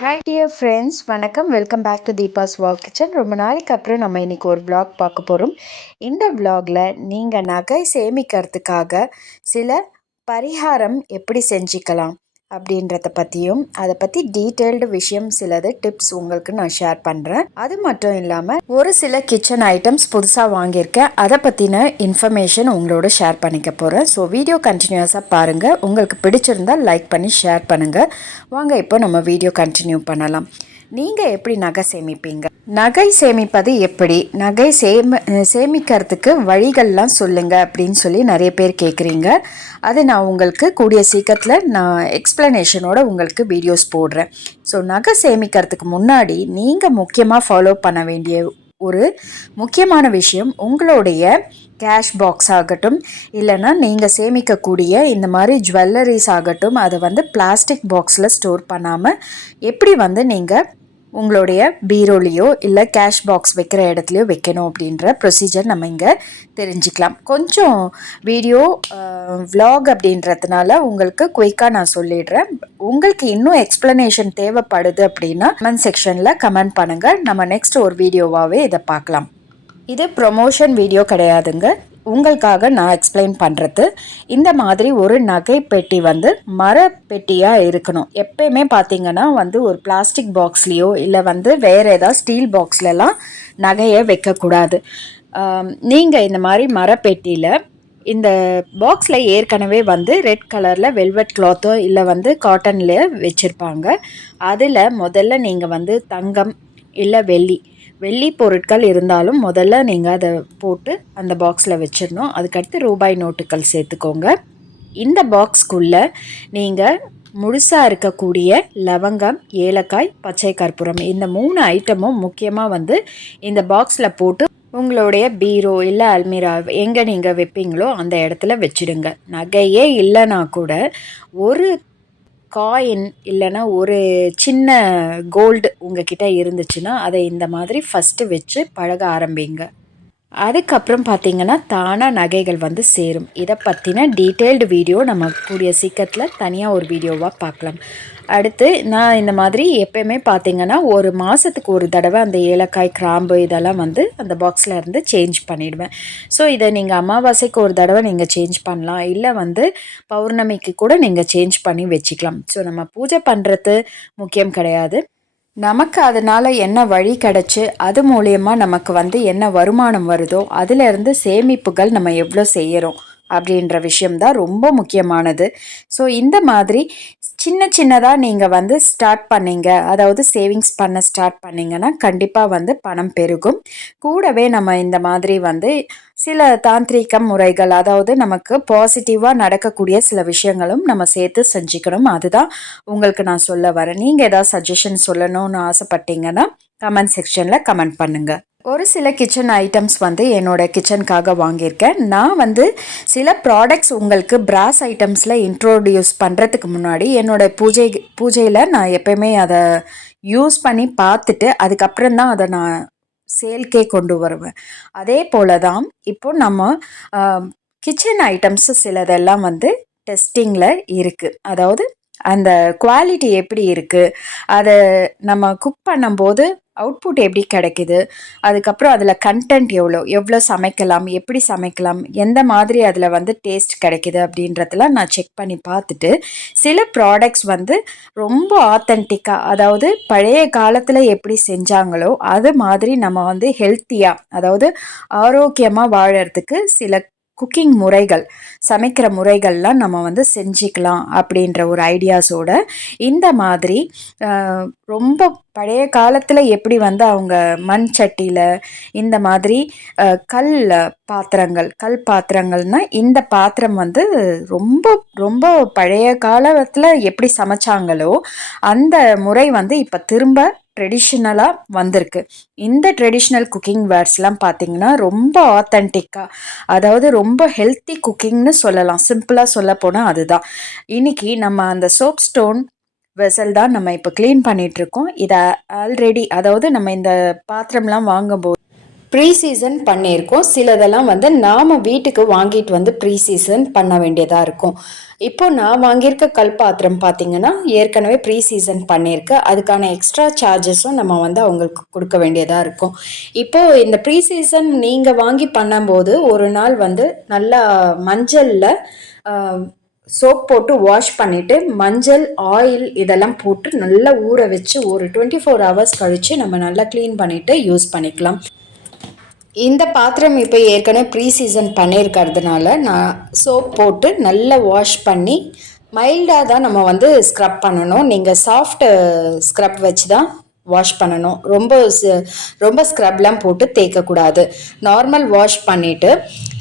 Hi dear friends, வணக்கம். Welcome back to Deepa's wok kitchen. ரொம்ப நாளைக்கு அப்புறம் நம்ம இன்றைக்கி ஒரு vlog பார்க்க போகிறோம். இந்த vlogல நீங்கள் நகை சேமிக்கிறதுக்காக சில பரிகாரம் எப்படி செஞ்சுக்கலாம் அப்படின்றத பற்றியும், அதை பற்றி டீட்டெயில்டு விஷயம் சிலது டிப்ஸ் உங்களுக்கு நான் ஷேர் பண்ணுறேன். அது மட்டும் இல்லாமல் ஒரு சில கிச்சன் ஐட்டம்ஸ் புதுசாக வாங்கியிருக்கேன், அதை பற்றின இன்ஃபர்மேஷன் உங்களோட ஷேர் பண்ணிக்க போகிறேன். ஸோ வீடியோ கண்டினியூஸாக பாருங்கள். உங்களுக்கு பிடிச்சிருந்தால் லைக் பண்ணி ஷேர் பண்ணுங்கள். வாங்க இப்போ நம்ம வீடியோ கண்டினியூ பண்ணலாம். நீங்கள் எப்படி நகை சேமிப்பீங்க? நகை சேமிப்பது எப்படி? நகை சேமிக்கிறதுக்கு வழிகள்லாம் சொல்லுங்கள் அப்படின்னு சொல்லி நிறைய பேர் கேட்குறீங்க. அது நான் உங்களுக்கு கூடிய சீக்கிரத்தில் நான் எக்ஸ்ப்ளனேஷனோட உங்களுக்கு வீடியோஸ் போடுறேன். ஸோ நகை சேமிக்கிறதுக்கு முன்னாடி நீங்கள் முக்கியமாக ஃபாலோ பண்ண வேண்டிய ஒரு முக்கியமான விஷயம், உங்களுடைய கேஷ் பாக்ஸ் ஆகட்டும், இல்லைன்னா நீங்கள் சேமிக்கக்கூடிய இந்த மாதிரி ஜுவல்லரிஸ் ஆகட்டும், அதை வந்து பிளாஸ்டிக் பாக்ஸில் ஸ்டோர் பண்ணாமல் எப்படி வந்து நீங்கள் உங்களுடைய பீரோலையோ இல்லை கேஷ் பாக்ஸ் வைக்கிற இடத்துலையோ வைக்கணும் அப்படின்ற ப்ரொசீஜர் நம்ம இங்கே தெரிஞ்சுக்கலாம். கொஞ்சம் வீடியோ vlog அப்படின்றதுனால உங்களுக்கு குயிக்காக நான் சொல்லிடுறேன். உங்களுக்கு இன்னும் எக்ஸ்ப்ளனேஷன் தேவைப்படுது அப்படின்னா கமெண்ட் செக்ஷனில் கமெண்ட் பண்ணுங்கள். நம்ம நெக்ஸ்ட் ஒரு வீடியோவாகவே இதை பார்க்கலாம். இது ப்ரொமோஷன் வீடியோ கிடையாதுங்க, உங்களுக்காக நான் எக்ஸ்பிளைன் பண்ணுறது. இந்த மாதிரி ஒரு நகை பெட்டி வந்து மர பெட்டியாக இருக்கணும். எப்பயுமே பார்த்தீங்கன்னா வந்து ஒரு பிளாஸ்டிக் பாக்ஸ்லேயோ இல்லை வந்து வேறு ஏதாவது ஸ்டீல் பாக்ஸ்லலாம் நகையை வைக்கக்கூடாது. நீங்கள் இந்த மாதிரி மரப்பெட்டியில் இந்த பாக்ஸில் ஏற்கனவே வந்து ரெட் கலரில் வெல்வெட் கிளாத்தோ இல்லை வந்து காட்டனில் வச்சுருப்பாங்க. அதில் முதல்ல நீங்கள் வந்து தங்கம் இல்லை வெள்ளி பொருட்கள் இருந்தாலும் முதல்ல நீங்கள் அதை போட்டு அந்த பாக்ஸில் வச்சிடணும். அதுக்கடுத்து ரூபாய் நோட்டுகள் சேர்த்துக்கோங்க. இந்த பாக்ஸ்க்குள்ளே நீங்கள் முழுசாக இருக்கக்கூடிய லவங்கம், ஏலக்காய், பச்சை கற்பூரம், இந்த 3 ஐட்டமும் முக்கியமாக வந்து இந்த பாக்ஸில் போட்டு உங்களுடைய பீரோ இல்லை அல்மிரா எங்கே நீங்கள் வைப்பீங்களோ அந்த இடத்துல வச்சுடுங்க. நகையே இல்லைனா கூட ஒரு காயின் இல்லைன்னா ஒரு சின்ன கோல்டு உங்ககிட்ட இருந்துச்சுன்னா அதை இந்த மாதிரி ஃபஸ்ட்டு வச்சு பழக ஆரம்பிங்க. அதுக்கப்புறம் பார்த்திங்கன்னா தானாக நகைகள் வந்து சேரும். இதை பற்றின டீட்டெயில்டு வீடியோ நம்ம கூடிய சீக்கிரத்தில் தனியாக ஒரு வீடியோவாக பார்க்கலாம். அடுத்து நான் இந்த மாதிரி எப்பயுமே பார்த்திங்கன்னா ஒரு மாதத்துக்கு ஒரு தடவை அந்த ஏலக்காய், கிராம்பு இதெல்லாம் வந்து அந்த பாக்ஸில் இருந்து சேஞ்ச் பண்ணிவிடுவேன். ஸோ இதை நீங்கள் அமாவாசைக்கு ஒரு தடவை நீங்கள் சேஞ்ச் பண்ணலாம், இல்லை வந்து பௌர்ணமிக்கு கூட நீங்கள் சேஞ்ச் பண்ணி வச்சுக்கலாம். ஸோ நம்ம பூஜை பண்ணுறது முக்கியம் கிடையாது, நமக்கு அதனால் என்ன வழி கிடச்சி அது மூலயமா நமக்கு வந்து என்ன வருமானம் வருதோ அதிலேருந்து சேமிப்புகள் நம்ம எவ்வளோ செய்கிறோம் அப்படின்ற விஷயம்தான் ரொம்ப முக்கியமானது. ஸோ இந்த மாதிரி சின்னதாக நீங்கள் வந்து ஸ்டார்ட் பண்ணீங்க, அதாவது சேவிங்ஸ் பண்ண ஸ்டார்ட் பண்ணிங்கன்னா கண்டிப்பாக வந்து பணம் பெருகும். கூடவே நம்ம இந்த மாதிரி வந்து சில தாந்திரிக முறைகள், அதாவது நமக்கு பாசிட்டிவாக நடக்கக்கூடிய சில விஷயங்களும் நம்ம சேர்த்து செஞ்சுக்கணும். அதுதான் உங்களுக்கு நான் சொல்ல வரேன். நீங்கள் ஏதாவது சஜஷன் சொல்லணும்னு ஆசைப்பட்டீங்கன்னா கமெண்ட் செக்ஷனில் கமெண்ட் பண்ணுங்கள். ஒரு சில கிச்சன் ஐட்டம்ஸ் வந்து என்னோடய கிச்சனுக்காக வாங்கியிருக்கேன். நான் வந்து சில ப்ராடக்ட்ஸ் உங்களுக்கு பிராஸ் ஐட்டம்ஸில் இன்ட்ரோடியூஸ் பண்ணுறதுக்கு முன்னாடி என்னோடய பூஜையில் நான் எப்பயுமே அதை யூஸ் பண்ணி பார்த்துட்டு அதுக்கப்புறம் தான் அதை நான் சேல்கே கொண்டு வருவேன். அதே போல் தான் இப்போ நம்ம கிச்சன் ஐட்டம்ஸு சிலதெல்லாம் வந்து டெஸ்டிங்கில் இருக்குது. அதாவது அந்த குவாலிட்டி எப்படி இருக்குது, அதை நம்ம குக் பண்ணும்போது அவுட்புட் எப்படி கிடைக்குது, அதுக்கப்புறம் அதில் கண்டென்ட் எவ்வளோ சமைக்கலாம், எப்படி சமைக்கலாம், எந்த மாதிரி அதில் வந்து டேஸ்ட் கிடைக்குது அப்படின்றதெல்லாம் நான் செக் பண்ணி பார்த்துட்டு சில ப்ராடக்ட்ஸ் வந்து ரொம்ப ஆத்தென்டிக்காக, அதாவது பழைய காலத்தில் எப்படி செஞ்சாங்களோ அது மாதிரி நம்ம வந்து ஹெல்த்தியாக, அதாவது ஆரோக்கியமாக வாழறதுக்கு சில குக்கிங் முறைகள், சமைக்கிற முறைகள்லாம் நம்ம வந்து செஞ்சுக்கலாம் அப்படின்ற ஒரு ஐடியாஸோட இந்த மாதிரி ரொம்ப பழைய காலத்தில் எப்படி வந்து அவங்க மண் சட்டியில் இந்த மாதிரி கல் பாத்திரங்கள்னால் இந்த பாத்திரம் வந்து ரொம்ப ரொம்ப பழைய காலத்தில் எப்படி சமைச்சாங்களோ அந்த முறை வந்து இப்போ திரும்ப ட்ரெடிஷ்னலாக வந்திருக்கு. இந்த ட்ரெடிஷ்னல் குக்கிங் வேர்ஸ்லாம் பார்த்திங்கன்னா ரொம்ப ஆத்தென்டிக்காக, அதாவது ரொம்ப ஹெல்த்தி குக்கிங்னு சொல்லலாம். சிம்பிளாக சொல்ல போனால் அதுதான். இன்றைக்கி நம்ம அந்த சோப் ஸ்டோன் வெசல் தான் நம்ம இப்போ க்ளீன் பண்ணிகிட்ருக்கோம். இதை ஆல்ரெடி, அதாவது நம்ம இந்த பாத்திரம்லாம் வாங்கும்போது ப்ரீ சீசன் பண்ணியிருக்கோம். சிலதெல்லாம் வந்து நாம் வீட்டுக்கு வாங்கிட்டு வந்து ப்ரீ சீசன் பண்ண வேண்டியதாக இருக்கும். இப்போ நான் வாங்கியிருக்க கல் பாத்திரம் பார்த்திங்கன்னா ஏற்கனவே ப்ரீ சீசன் பண்ணியிருக்கு. அதுக்கான எக்ஸ்ட்ரா சார்ஜஸும் நம்ம வந்து அவங்களுக்கு கொடுக்க வேண்டியதாக இருக்கும். இப்போது இந்த ப்ரீ சீசன் நீங்கள் வாங்கி பண்ணும்போது ஒரு நாள் வந்து நல்லா மஞ்சளில் சோப் போட்டு வாஷ் பண்ணிவிட்டு மஞ்சள் ஆயில் இதெல்லாம் போட்டு நல்லா ஊற வச்சு ஒரு 24 hours கழித்து நம்ம நல்லா க்ளீன் பண்ணிவிட்டு யூஸ் பண்ணிக்கலாம். இந்த பாத்திரம் இப்போ ஏற்கனவே ப்ரீ சீசன் பண்ணியிருக்கிறதுனால நான் சோப் போட்டு நல்லா வாஷ் பண்ணி மைல்டாக தான் நம்ம வந்து ஸ்க்ரப் பண்ணணும். நீங்கள் சாஃப்ட் ஸ்க்ரப் வச்சு தான் வாஷ் பண்ணணும். ரொம்ப ஸ்க்ரப்லாம் போட்டு தேய்க்கக்கூடாது. நார்மல் வாஷ் பண்ணிவிட்டு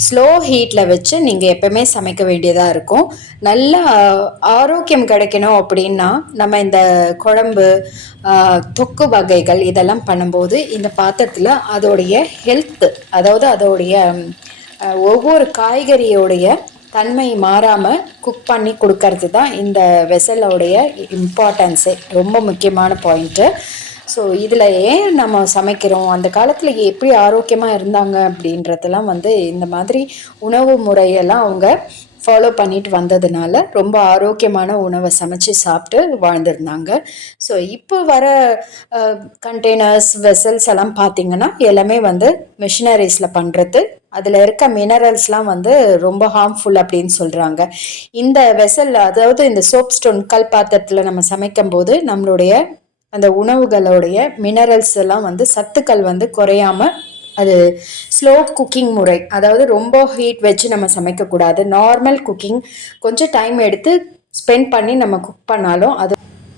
ஸ்லோ ஹீட்டில் வச்சு நீங்கள் எப்போவுமே சமைக்க வேண்டியதாக இருக்கும். நல்லா ஆரோக்கியம் கிடைக்கணும் அப்படின்னா நம்ம இந்த குழம்பு தொக்கு வகைகள் இதெல்லாம் பண்ணும்போது இந்த பாத்திரத்தில் அதோடைய ஹெல்த்து, அதாவது அதோடைய ஒவ்வொரு காய்கறியோடைய தன்மை மாறாமல் குக் பண்ணி கொடுக்கறது தான் இந்த வெசலோடைய இம்பார்ட்டன்ஸே, ரொம்ப முக்கியமான பாயிண்ட்டு. ஸோ இதில் ஏன் நம்ம சமைக்கிறோம், அந்த காலத்தில் எப்படி ஆரோக்கியமாக இருந்தாங்க அப்படின்றதெல்லாம் வந்து இந்த மாதிரி உணவு முறையெல்லாம் அவங்க ஃபாலோ பண்ணிட்டு வந்ததுனால ரொம்ப ஆரோக்கியமான உணவை சமைச்சு சாப்பிட்டு வாழ்ந்துருந்தாங்க. ஸோ இப்போ வர கண்டெய்னர்ஸ் வெசல்ஸ் எல்லாம் பார்த்திங்கன்னா எல்லாமே வந்து மிஷினரிஸில் பண்ணுறது. அதில் இருக்க மினரல்ஸ்லாம் வந்து ரொம்ப ஹார்ம்ஃபுல் அப்படின்னு சொல்கிறாங்க. இந்த வெசல், அதாவது இந்த சோப் ஸ்டோன் கல் பாத்திரத்தில் நம்ம சமைக்கும் போது நம்மளுடைய அந்த உணவுகளுடைய மினரல்ஸ் எல்லாம் வந்து சத்துக்கள் வந்து குறையாமல் அது ஸ்லோ குக்கிங் முறை, அதாவது ரொம்ப ஹீட் வச்சு நம்ம சமைக்கக்கூடாது. நார்மல் குக்கிங் கொஞ்சம் டைம் எடுத்து ஸ்பெண்ட் பண்ணி நம்ம குக் பண்ணாலும் அது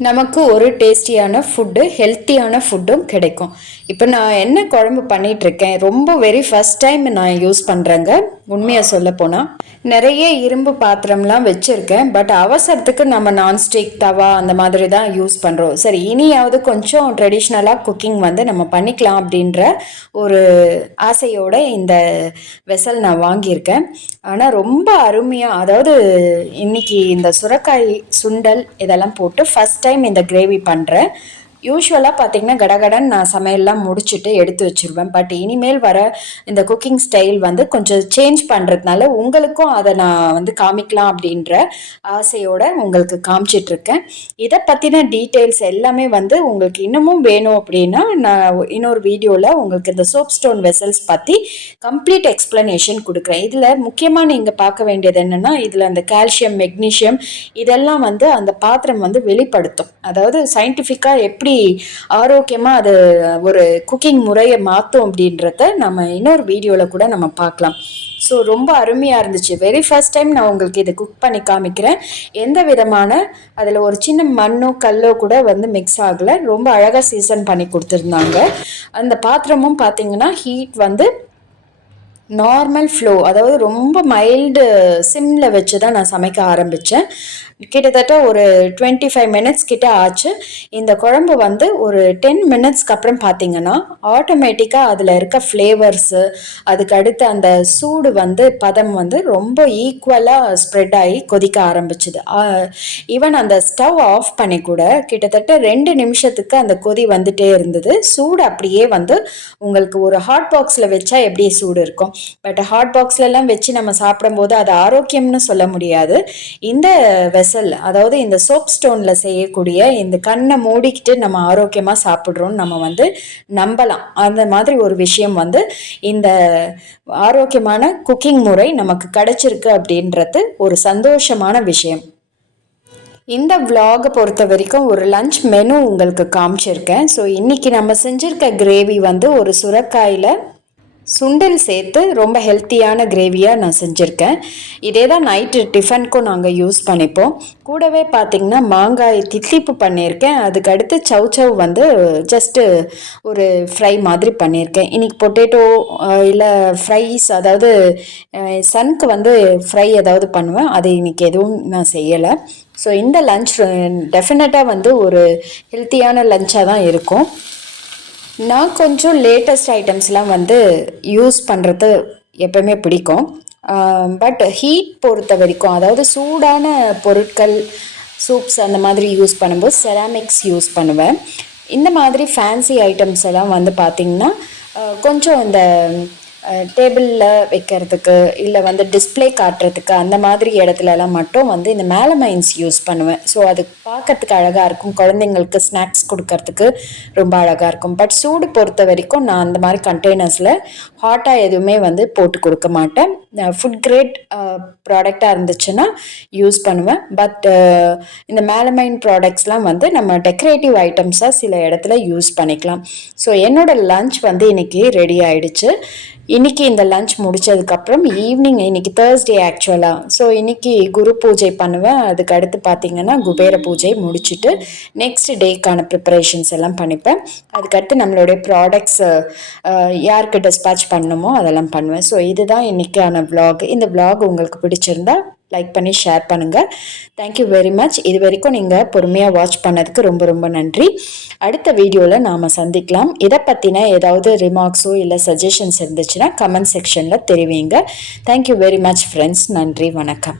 நமக்கு ஒரு டேஸ்டியான ஃபுட்டு, ஹெல்த்தியான ஃபுட்டும் கிடைக்கும். இப்போ நான் என்ன குழம்பு பண்ணிகிட்ருக்கேன், ரொம்ப வெரி ஃபஸ்ட் டைம் நான் யூஸ் பண்ணுறேங்க. உண்மையாக சொல்ல போனால் நிறைய இரும்பு பாத்திரம்லாம் வச்சுருக்கேன். பட் அவசரத்துக்கு நம்ம நான்ஸ்டிக் தவா அந்த மாதிரி தான் யூஸ் பண்ணுறோம். சரி, இனியாவது கொஞ்சம் ட்ரெடிஷ்னலாக குக்கிங் வந்து நம்ம பண்ணிக்கலாம் அப்படின்ற ஒரு ஆசையோடு இந்த வெசல் நான் வாங்கியிருக்கேன். ஆனால் ரொம்ப அருமையாக, அதாவது இன்றைக்கி இந்த சுரைக்காய் சுண்டல் இதெல்லாம் போட்டு ஃபஸ்ட் டைம் இந்த கிரேவி பண்ணுறேன். யூஸ்வலாக பார்த்திங்கன்னா கடகடன் நான் சமையல்லாம் முடிச்சுட்டு எடுத்து வச்சுருவேன். பட் இனிமேல் வர இந்த குக்கிங் ஸ்டைல் வந்து கொஞ்சம் சேஞ்ச் பண்ணுறதுனால உங்களுக்கும் அதை நான் வந்து காமிக்கலாம் அப்படின்ற ஆசையோடு உங்களுக்கு காமிச்சிட்ருக்கேன். இதை பற்றின டீட்டெயில்ஸ் எல்லாமே வந்து உங்களுக்கு இன்னமும் வேணும் அப்படின்னா நான் இன்னொரு வீடியோவில் உங்களுக்கு இந்த சோப் ஸ்டோன் வெசல்ஸ் பற்றி கம்ப்ளீட் எக்ஸ்ப்ளனேஷன் கொடுக்குறேன். இதில் முக்கியமாக நீங்கள் பார்க்க வேண்டியது என்னென்னா, இதில் அந்த கால்சியம், மெக்னீஷியம் இதெல்லாம் வந்து அந்த பாத்திரம் வந்து வெளிப்படுத்தும். அதாவது சயின்டிஃபிக்காக எப்படி ஆரோக்கியமாக அது ஒரு குக்கிங் முறையை மாற்றும் அப்படின்றத நம்ம இன்னொரு வீடியோவில் கூட நம்ம பார்க்கலாம். ஸோ ரொம்ப அருமையாக இருந்துச்சு. வெரி ஃபர்ஸ்ட் டைம் நான் உங்களுக்கு இதை குக் பண்ணி காமிக்கிறேன். எந்த விதமான அதில் ஒரு சின்ன மண்ணோ கல்லோ கூட வந்து மிக்ஸ் ஆகலை. ரொம்ப அழகாக சீசன் பண்ணி கொடுத்துருந்தாங்க. அந்த பாத்திரமும் பார்த்திங்கன்னா ஹீட் வந்து நார்மல் ஃப்ளோ, அதாவது ரொம்ப மைல்டு சிம்மில் வச்சு தான் நான் சமைக்க ஆரம்பித்தேன். கிட்டத்தட்ட ஒரு 25 minutes கிட்ட ஆச்சு. இந்த குழம்பு வந்து ஒரு 10 minutesக்கு அப்புறம் பார்த்திங்கன்னா ஆட்டோமேட்டிக்காக அதில் இருக்க ஃப்ளேவர்ஸு, அதுக்கு அடுத்து அந்த சூடு வந்து பதம் வந்து ரொம்ப ஈக்குவலாக ஸ்ப்ரெட் ஆகி கொதிக்க ஆரம்பிச்சுது. ஈவன் அந்த ஸ்டவ் ஆஃப் பண்ணி கூட கிட்டத்தட்ட 2 நிமிஷத்துக்கு அந்த கொதி வந்துட்டே இருந்தது. சூடு அப்படியே வந்து உங்களுக்கு ஒரு ஹாட் பாக்ஸில் வச்சா எப்படி சூடு இருக்கும், பட் ஹாட் பாக்ஸ்லலாம் வச்சு நம்ம சாப்பிடும்போது அது ஆரோக்கியம்னு சொல்ல முடியாது. இந்த வெசல், அதாவது இந்த சோப் ஸ்டோனில் செய்யக்கூடிய இந்த கண்ணை மூடிக்கிட்டு நம்ம ஆரோக்கியமாக சாப்பிட்றோன்னு நம்ம வந்து நம்பலாம். அந்த மாதிரி ஒரு விஷயம் வந்து இந்த ஆரோக்கியமான குக்கிங் முறை நமக்கு கிடைச்சிருக்கு அப்படின்றது ஒரு சந்தோஷமான விஷயம். இந்த விலாகை பொறுத்த வரைக்கும் ஒரு லஞ்ச் மெனு உங்களுக்கு காமிச்சிருக்கேன். ஸோ இன்றைக்கி நம்ம செஞ்சுருக்க கிரேவி வந்து ஒரு சுரைக்காயில் சுண்டல் சேர்த்து ரொம்ப ஹெல்த்தியான கிரேவியாக நான் செஞ்சுருக்கேன். இதே தான் நைட்டு டிஃபனுக்கும் நாங்கள் யூஸ் பண்ணிப்போம். கூடவே பார்த்திங்கன்னா மாங்காய் தித்திப்பு பண்ணியிருக்கேன். அதுக்கு அடுத்து சவ் வந்து ஜஸ்ட்டு ஒரு ஃப்ரை மாதிரி பண்ணியிருக்கேன். இன்றைக்கி பொட்டேட்டோ இல்லை ஃப்ரைஸ், அதாவது சனுக்கு வந்து ஃப்ரை ஏதாவது பண்ணுவேன். அது இன்றைக்கி எதுவும் நான் செய்யலை. ஸோ இந்த லஞ்ச் டெஃபினட்டாக வந்து ஒரு ஹெல்த்தியான லஞ்சாக தான் இருக்கும். நான் கொஞ்சம் லேட்டஸ்ட் ஐட்டம்ஸ்லாம் வந்து யூஸ் பண்ணுறது எப்போவுமே பிடிக்கும். பட் ஹீட் பொறுத்த வரைக்கும், அதாவது சூடான பொருட்கள், சூப்ஸ் அந்த மாதிரி யூஸ் பண்ணும்போது செராமிக்ஸ் யூஸ் பண்ணுவேன். இந்த மாதிரி ஃபேன்சி ஐட்டம்ஸ் எல்லாம் வந்து பார்த்திங்கன்னா கொஞ்சம் இந்த டேபிளில் வைக்கிறதுக்கு இல்லை வந்து டிஸ்பிளே காட்டுறதுக்கு அந்த மாதிரி இடத்துலலாம் மட்டும் வந்து இந்த மேலமைன்ஸ் யூஸ் பண்ணுவேன். ஸோ அது பார்க்கறதுக்கு அழகாக இருக்கும், குழந்தைங்களுக்கு ஸ்நாக்ஸ் கொடுக்கறதுக்கு ரொம்ப அழகாக இருக்கும். பட் சூடு பொறுத்த வரைக்கும் நான் அந்த மாதிரி கண்டெய்னர்ஸில் ஹாட்டாக எதுவுமே வந்து போட்டு கொடுக்க மாட்டேன். ஃபுட் கிரேட் ப்ராடக்டாக இருந்துச்சுன்னா யூஸ் பண்ணுவேன். பட் இந்த மேலமைன் ப்ராடக்ட்ஸ்லாம் வந்து நம்ம டெக்கரேட்டிவ் ஐட்டம்ஸாக சில இடத்துல யூஸ் பண்ணிக்கலாம். ஸோ என்னோடய லன்ச் வந்து இன்றைக்கி ரெடி ஆகிடுச்சு. இன்றைக்கி இந்த லன்ச் முடித்ததுக்கப்புறம் ஈவினிங், இன்றைக்கி தேர்ஸ்டே ஆக்சுவலாக, ஸோ இன்றைக்கி குரு பூஜை பண்ணுவேன். அதுக்கு அடுத்து பார்த்திங்கன்னா குபேர பூஜை முடிச்சுட்டு நெக்ஸ்ட் டேக்கான ப்ரிப்பரேஷன்ஸ் எல்லாம் பண்ணிப்பேன். அதுக்கடுத்து நம்மளுடைய ப்ராடக்ட்ஸ் யாருக்கு டிஸ்பேட்ச் பண்ணணுமோ அதெல்லாம் பண்ணுவேன். ஸோ இதுதான் இன்றைக்கான விலாக். இந்த விலாக் உங்களுக்கு பிடிச்சிருந்தா லைக் பண்ணி ஷேர் பண்ணுங்கள். Thank you very much. இது வரைக்கும் நீங்கள் பொறுமையாக வாட்ச் பண்ணதுக்கு ரொம்ப ரொம்ப நன்றி. அடுத்த வீடியோவில் நாம் சந்திக்கலாம். இதை பற்றின ஏதாவது ரிமார்க்ஸோ இல்லை சஜஷன்ஸ் இருந்துச்சுன்னா கமெண்ட் செக்ஷனில் தெரிவிங்க. Thank you very much friends. நன்றி, வணக்கம்.